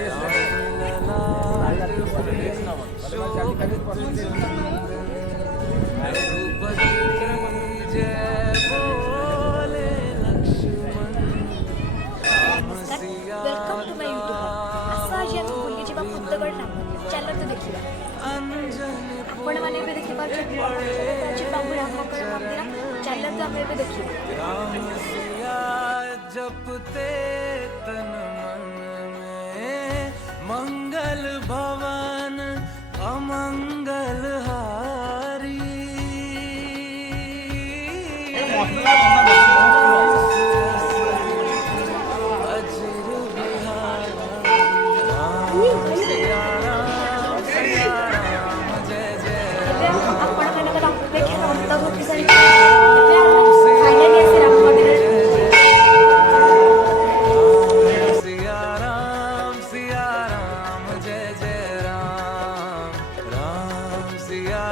नमस्कार, welcome to my YouTube आस आज आम बुली जा खुर्दगढ़ नाम चल तो देखा आपण मैंने भी देखी बाबूराम मंगल मंदिर चल तो आम देखा जपते तन मन में मंगल भवन अमंगल हारी अजर बिहार राम सिया राम जय जय आपण मैंने देखा अंतर्भुक्ति फाइनली ऐसे राम मंदिर सिया राम जय जय राम राम सिया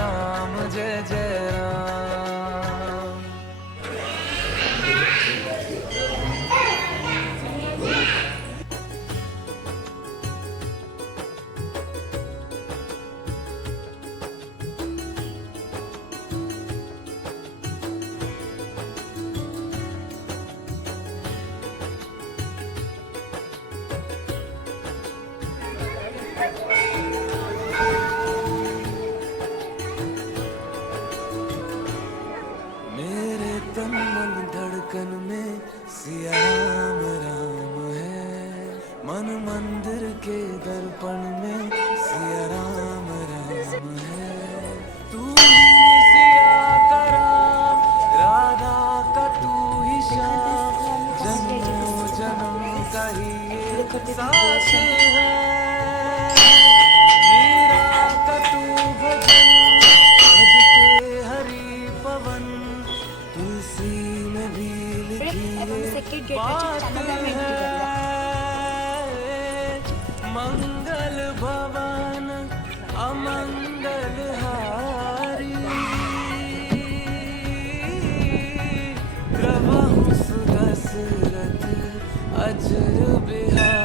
राम जय जय राम। मेरे तन मन धड़कन में सिया राम राम है, मन मंदिर के दर्पण में सिया राम राम है। तू ही सिया का राम, राधा का तू ही श्याम, जन्मों जन्म का ही ये साथ है। मीरा का तू भजन, भजते हरि पवन, तुलसी में भी लिखी बात है। मंगल भवन अमंगल हारी, प्रभु सुदशरथ अजर बिहारी।